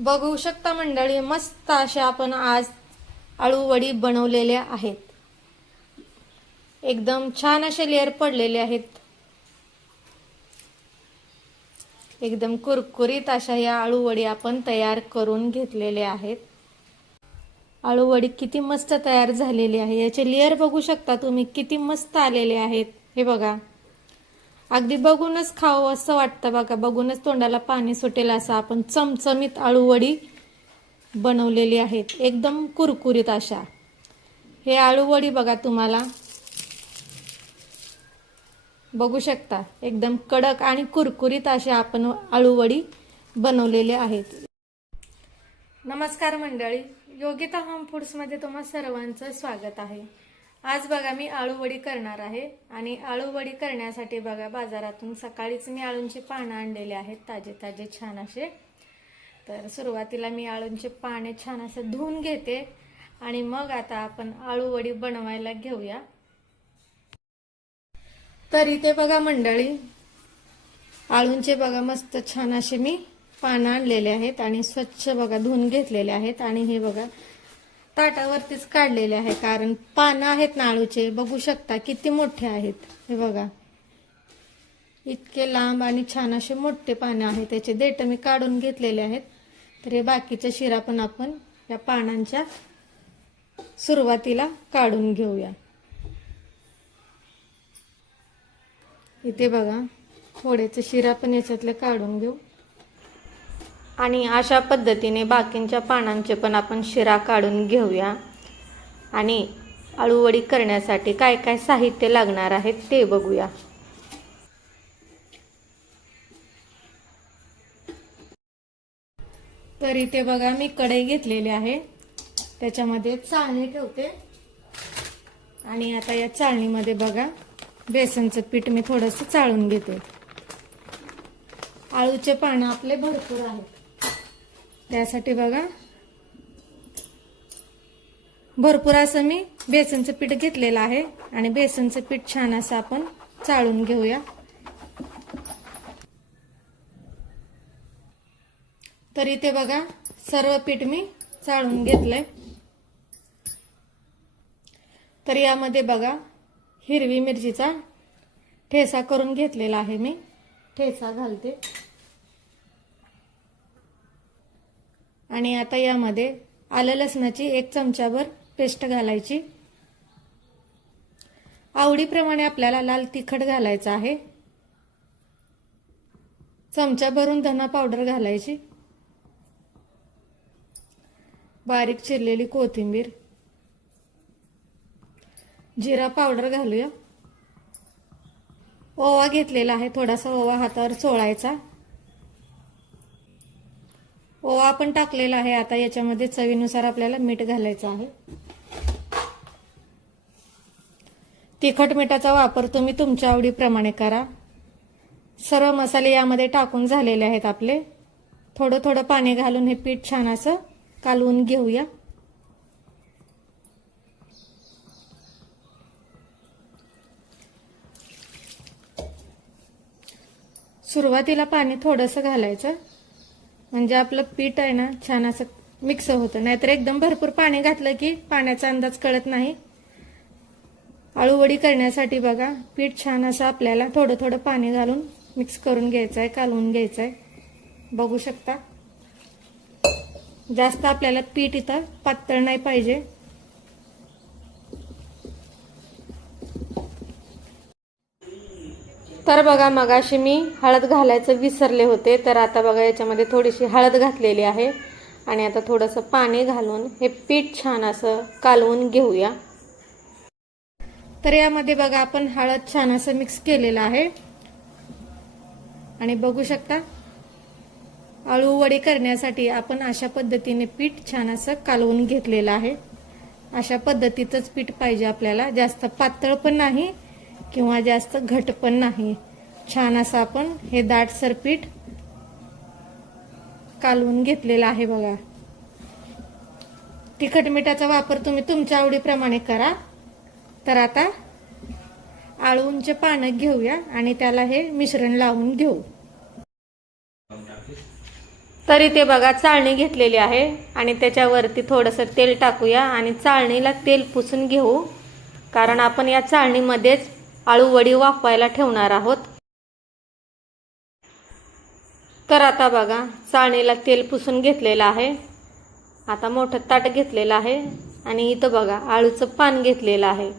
बघू शकता मंडळी, मस्त अशा आपण आज आळू वडी बनवलेल्या आहेत। एकदम छान असे लेयर पडलेले आहेत। एकदम कुरकुरीत अशा या आळू वडी आपण तयार करून घेतलेले आहेत। आळू वडी किती मस्त तयार झालेली आहे। याचे लेयर बघू शकता तुम्ही, किती मस्त आलेले आहेत। हे बघा, अगदी बघूनच खावं असं वाटतं बघा। बघूनच तोंडाला पाणी सुटेल असं आपण चमचमीत आळू वडी बनवलेली आहेत, एकदम कुरकुरीत अशा। हे आळू वडी बघा, तुम्हाला बघू शकता एकदम कडक आणि कुरकुरीत अशा आपण आळू वडी बनवलेले आहेत। नमस्कार मंडळी, योगिता होम फूड्स मध्ये तुम्हा सर्वांचं स्वागत आहे। आज बघा मी आळू वडी करणार आहे आणि आळू वडी करण्यासाठी बघा बाजारातून सकाळीच मी आळूंची पानं आणलेली आहेत, ताजे ताजे छान असे। तर सुरुवातीला मी आळूंचे पाने छान असे धुवून घेते आणि मग आता आपण आळू वडी बनवायला घेऊया। तर इथे बघा मंडळी, आळूंचे बघा मस्त छान असे मी पानं आणलेले आहेत आणि स्वच्छ बघा धुवून घेतलेले आहेत आणि हे बघा ताटावरतीच काढलेले आहे, कारण पानं आहेत ना आळूचे, बघू शकता किती मोठे आहेत। हे बघा इतके लांब आणि छान असे मोठे पाने आहेत, त्याचे देठ मी काढून घेतलेले आहेत। तर हे बाकीचा शिरा पण आपण या पानांच्या सुरुवातीला काढून घेऊया। इथे बघा थोडेसे शिरा पण याच्यातले काढून घेऊ आणि अशा पद्धतीने बाकींच्या पानांचे पण आपण शिरा काढून घेऊया। आणि आळू वडी करण्यासाठी काय काय साहित्य लागणार आहे ते बघूया। तर इथे बघा मी कढई घेतलेली आहे, त्याच्यामध्ये चाळणी ठेवते आणि आता या चाळणीमध्ये बघा बेसनचं पीठ मी थोडंसं चाळून घेते। आळूचे पानं आपले भरपूर आहेत, त्यासाठी बघा भरपूर असं मी बेसनचं पीठ घेतलेलं आहे आणि बेसनचं पीठ छान असं आपण चाळून घेऊया। तर इथे बघा सर्व पीठ मी चाळून घेतलंय। तर यामध्ये बघा हिरवी मिरचीचा ठेचा करून घेतलेला आहे, मी ठेचा घालते आणि आता यामध्ये आलं लसणाची 1 चमचाभर पेस्ट घालायची। आवडीप्रमाणे आपल्याला लाल तिखट घालायचं आहे। चमचा भरून धना पावडर घालायची, बारीक चिरलेली कोथिंबीर, जिरा पावडर घालूया। ओवा घेतलेला आहे, थोडासा ओवा हातावर चोळायचा। ओवा आपण टाकलेला आहे, आता याच्यामध्ये चवीनुसार आपल्याला मीठ घालायचं आहे। तिखट मिठाचा वापर तुम्ही तुमच्या आवडीप्रमाणे करा। सर्व मसाले यामध्ये टाकून झालेले आहेत आपले। थोडं थोडं पाणी घालून हे पीठ छान असं कालवून घेऊया। सुरुवातीला पाणी थोडंसं घालायचं, म्हणजे आपलं पीठ आहे ना छान असं मिक्स होतं, नाहीतर एकदम भरपूर पाणी घातलं की पाण्याचा अंदाज कळत नाही। आळू वडी करण्यासाठी बघा पीठ छान असं आपल्याला थोडं थोडं पाणी घालून मिक्स करून घ्यायचं आहे, कालवून घ्यायचं आहे। बघू शकता जास्त आपल्याला पीठ इथं पातळ नाही पाहिजे। तर बघा मगाशी मी हळद घालायचं विसरले होते, तर आता बघा याच्यामध्ये थोडीशी हळद घातलेली आहे आणि आता थोडंसं पाणी घालून हे पीठ छान असं कालवून घेऊया। तर यामध्ये बघा आपण हळद छान असं मिक्स केलेलं आहे आणि बघू शकता आळू वडी करण्यासाठी आपण अशा पद्धतीने पीठ छान असं कालवून घेतलेलं आहे। अशा पद्धतीचंच पीठ पाहिजे आपल्याला, जास्त पातळ पण नाही किंवा जास्त घट पण नाही। छान असं आपण हे दाटसर पीठ कालवून घेतलेलं आहे बघा। तिखट मिठाचा वापर तुम्ही तुमच्या आवडीप्रमाणे करा। तर आता आळूंचे पानं घेऊया आणि त्याला हे मिश्रण लावून घेऊ। तर इथे बघा चाळणी घेतलेली आहे आणि त्याच्यावरती थोडंसं तेल टाकूया आणि चाळणीला तेल पुसून घेऊ, कारण आपण या चाळणीमध्येच आळूवडी वाफवायला ठेवणार आहोत. तर आता बघा चाळणीला तेल पुसून घेतलेलं आहे. आता मोठं ताट घेतलेलं आहे आणि इथं बघा आळूचं पान घेतलेलं आहे.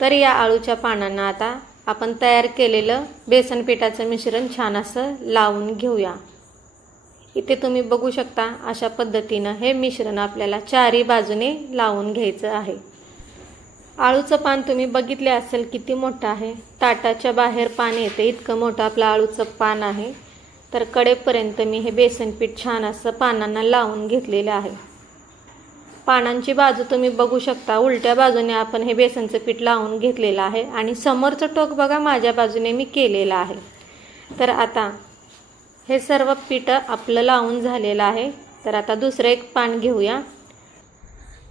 तर या आळूच्या पानांना आता आपण तयार केलेलं बेसन पिठाचं मिश्रण छान असं लावून घेऊया. इथे तुम्ही बघू शकता अशा पद्धतीनं हे मिश्रण आपल्याला चारी बाजूने लावून घ्यायचं आहे. आळूचं पान तुम्ही बघितले असेल किती मोठं आहे, ताटाच्या बाहेर पान येते इतकं मोठं आपलं आळूचं पान आहे. तर कडेपर्यंत मी हे बेसन पीठ छान असं पानांना लावून घेतलेलं आहे. पानांची बाजू तुम्ही बघू शकता, उलट्या बाजूने आपण हे बेसनचं पीठ लावून घेतलेलं आहे आणि समोरचं टोक बघा माझ्या बाजूने मी केलेलं आहे. तर आता हे सर्व पीठ आपलं लावून झालेलं आहे. तर आता दुसरं एक पान घेऊया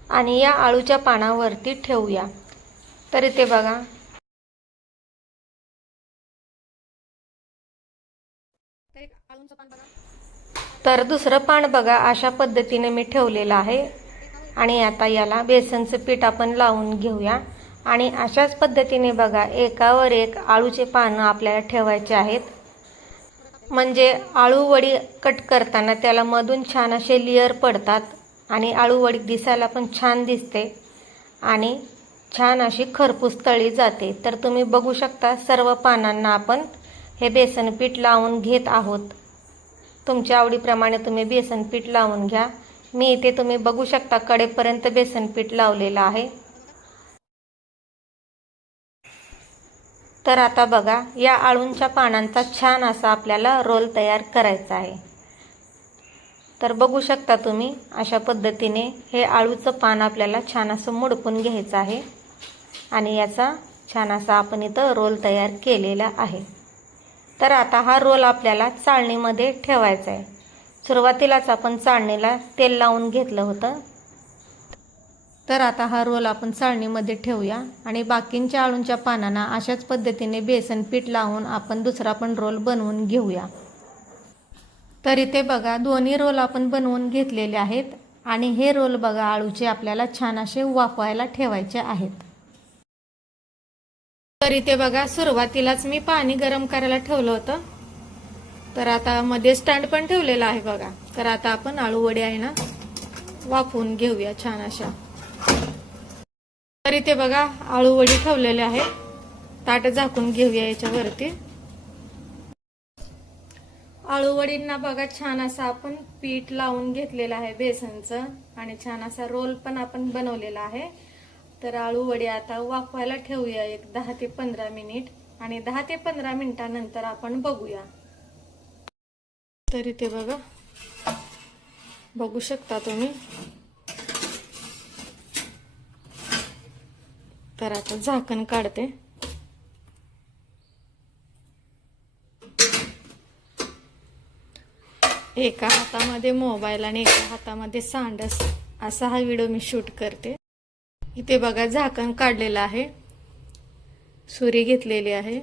आणि या आळूच्या पानावरती ठेवूया. तर इथे बघा तर दुसरं पान बघा अशा पद्धतीने मी ठेवलेलं आहे आणि आता याला बेसनचं पीठ आपण लावून घेऊया आणि अशाच पद्धतीने बघा एकावर एक आळूचे पानं आपल्याला ठेवायचे आहेत. म्हणजे आळूवडी कट करताना त्याला मधून छान असे लेयर पडतात आणि आळूवडी दिसायला पण छान दिसते आणि छान अशी खरपूस तळली जाते. तर तुम्ही बघू शकता सर्व पानांना आपण हे बेसन पीठ लावून घेत आहोत. तुमच्या आवडीप्रमाणे तुम्ही बेसन पीठ लावून घ्या. मी इथे तुम्ही बघू शकता कडेपर्यंत बेसन पीठ लावलेलं आहे. तर आता बघा या आळूंच्या पानांचा छान असा आपल्याला रोल तयार करायचा आहे. तर बघू शकता तुम्ही अशा पद्धतीने हे आळूचं पान आपल्याला छान असं मुडपून घ्यायचं आहे आणि याचा छान असा आपण इथं रोल तयार केलेला आहे. तर आता हा रोल आपल्याला चाळणीमध्ये ठेवायचा आहे. सुरुवातीलाच आपण चाळणीला तेल लावून घेतलं होतं. तर आता हा रोल आपण चाळणीमध्ये ठेवूया आणि बाकींच्या आळूंच्या पानांना अशाच पद्धतीने बेसन पीठ लावून आपण दुसरा पण रोल बनवून घेऊया. तर इथे बघा दोन्ही रोल आपण बनवून घेतलेले आहेत आणि हे रोल बघा आळूचे आपल्याला छान असे वाफवायला ठेवायचे आहेत. तर इथे बघा सुरुवातीलाच मी पाणी गरम करायला ठेवलं होतं. तर आता मध्ये स्टँड पण ठेवलेला आहे बघा. तर आता आपण आळूवडी आहे ना वाफवून घेऊया छान अशा. तर इथे बघा आळूवडी ठेवलेले आहे. ताट झाकून घेऊया याच्यावरती. आळूवडींना बघा छान असा आपण पीठ लावून घेतलेलं आहे बेसनचं आणि छान असा रोल पण आपण बनवलेला आहे. तर आळूवडी आता वाफवायला ठेवूया एक 10 ते 15 मिनिट आणि 10 ते 15 मिनिटानंतर आपण बघूया. तर इथे बघा बघू शकता तुम्ही. तर आता झाकण काढते. एका हातामध्ये मोबाईल आणि एका हातामध्ये सांडस असा हा व्हिडिओ मी शूट करते. इथे बघा झाकण काढलेलं आहे, सुरी घेतलेली आहे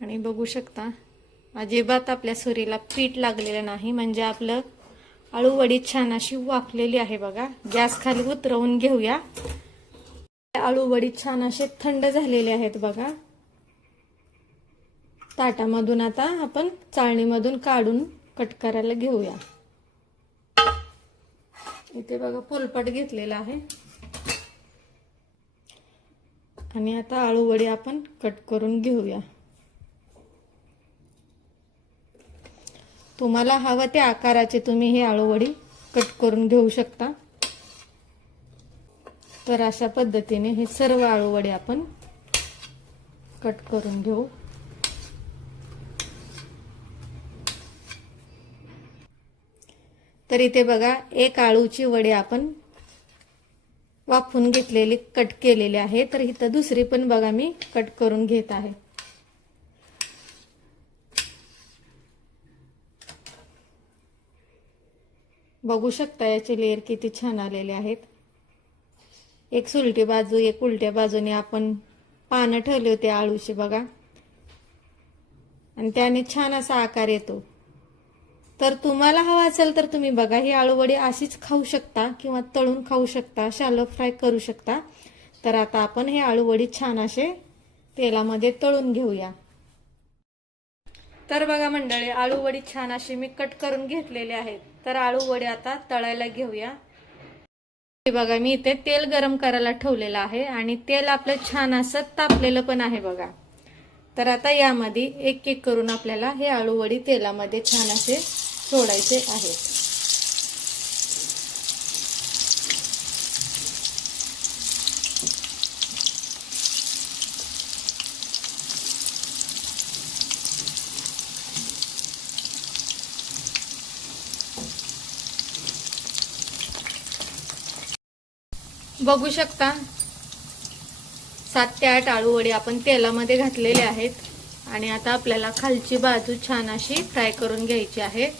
आणि बघू शकता अजिबात आपल्या सुरीला पीठ लागलेलं नाही. म्हणजे आपलं आळूवडी छान अशी वाफलेली आहे बघा. गॅस खाली उतरवून घेऊया. आळूवडी छान असे थंड झालेले आहेत बघा. ताटामधून आता आपण चाळणीमधून काढून कट करायला घेऊया. इथे बघा पोलपाट घेतलेला आहे आणि आता आळूवडी आपण कट करून घेऊया. तुम्हाला हवं त्या आकाराचे तुम्ही हे आळूवडी कट करून घेऊ शकता. तर अशा पद्धतीने हे सर्व आळूवडी आपण कट करून घेऊ. तर इथे बघा एक आळूची वडी आपण वाफवून घेतलेली कट केलेली आहे. तर इथं दुसरी पण बघा मी कट करून घेत आहे. बघू शकता याचे लेयर किती छान आलेले आहेत. एक सुलटी बाजू एक उलट्या बाजूने आपण पानं ठेवले होते आळूचे बघा. आणि त्याने छान असा आकार येतो. तर तुम्हाला हवा असेल तर तुम्ही बघा, ही आळूवडी अशीच खाऊ शकता किंवा तळून खाऊ शकता, शॅलो फ्राय करू शकता. तर आता आपण हे आळूवडी छान असे तेलामध्ये तळून घेऊया. तर बघा मंडळी, आळूवडी छान अशी मी कट करून घेतलेले आहेत. तर आळूवडी आता तळायला घेऊया. हे बघा, मी इथे तेल गरम करायला ठेवलेलं आहे आणि तेल आपलं छान असं तापलेलं पण आहे बघा. तर आता यामध्ये एक एक करून आपल्याला हे आळूवडी तेलामध्ये छान असे सोडायचे आहेत. बघू शकता 7 ते 8 आळूवडी आपण तेलामध्ये घातलेले आहेत आणि आता आपल्याला खालची बाजू छान अशी फ्राय करून घ्यायची आहे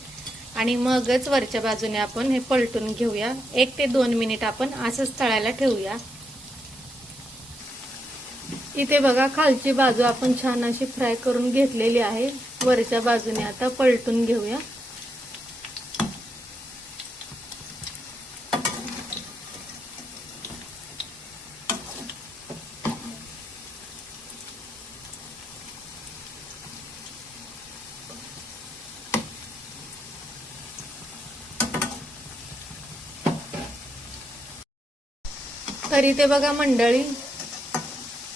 आणि मगच वरच्या बाजूने आपण हे पलटून घेऊया. 1 ते 2 मिनिट आपण असंच तळायला ठेवूया. इथे बघा, खालची बाजू आपण छान अशी फ्राय करून घेतलेली आहे. वरच्या बाजूने आता पलटून घेऊया. तर इथे बघा मंडळी,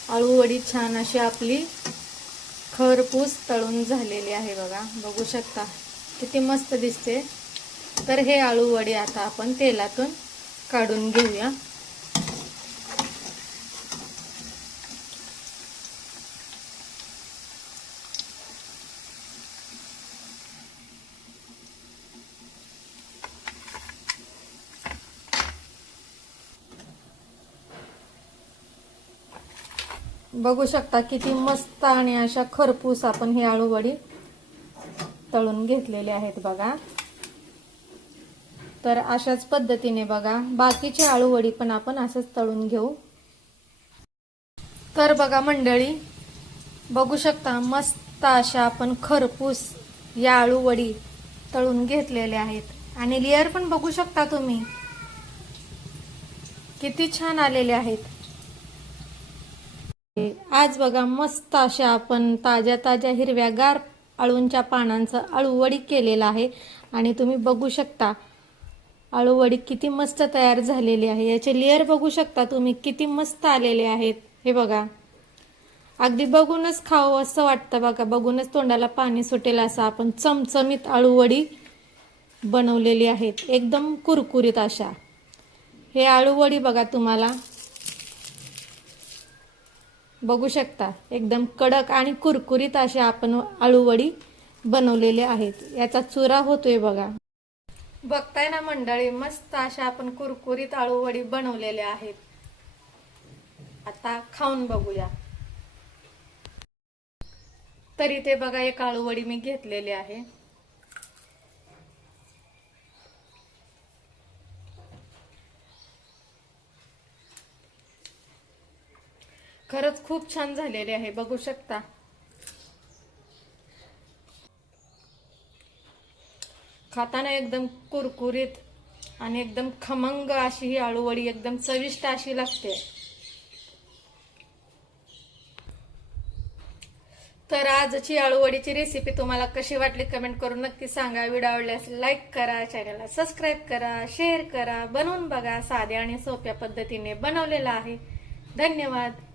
आळूवडी छान अशी आपली खरपूस तळून झालेली आहे बघा. बघू शकता किती मस्त दिसते. तर हे आळूवडी आता आपण तेलातून काढून घेऊया. बघू शकता किती मस्त आणि अशा खरपूस आपण ही आळूवडी तळून घेतलेले आहेत बघा. तर अशाच पद्धतीने बघा बाकीची आळूवडी पण आपण असंच तळून घेऊ. तर बघा मंडळी, बघू शकता मस्त अशा आपण खरपूस या आळूवडी तळून घेतलेल्या आहेत आणि लेयर पण बघू शकता तुम्ही किती छान आलेले आहेत. आज बघा मस्त अशा आपण ताज्या ताज्या हिरव्यागार आळूंच्या पानांचं आळूवडी केलेला आहे आणि तुम्ही बघू शकता आळूवडी किती मस्त तयार झालेली आहे. याचे लेयर बघू शकता तुम्ही किती मस्त आलेले आहेत. हे बघा, अगदी बघूनच खावं असं वाटतं बघा. बघूनच तोंडाला पाणी सुटेल असं आपण चमचमीत आळूवडी बनवलेली आहेत, एकदम कुरकुरीत अशा. हे आळूवडी बघा, तुम्हाला बघू शकता एकदम कडक आणि कुरकुरीत अशा आपण आळूवडी बनवलेले आहेत. याचा चुरा होतोय बघा. बघताय ना मंडळी, मस्त अशा आपण कुरकुरीत आळूवडी बनवलेल्या आहेत. आता खाऊन बघूया. तर इथे बघा एक आळूवडी मी घेतलेली आहे. खरंच खूप छान झालेली आहे, बघू शकता. खाताना एकदम कुरकुरीत आणि एकदम खमंग अशी ही आळूवडी एकदम चविष्ट अशी लागते. तर आजची आळूवडीची रेसिपी तुम्हाला कशी वाटली कमेंट करून नक्की सांगा. व्हिडिओ आवडल्यास लाईक करा, चॅनलला सबस्क्राईब करा, शेअर करा. बनवून बघा, साध्या आणि सोप्या पद्धतीने बनवलेला आहे. धन्यवाद.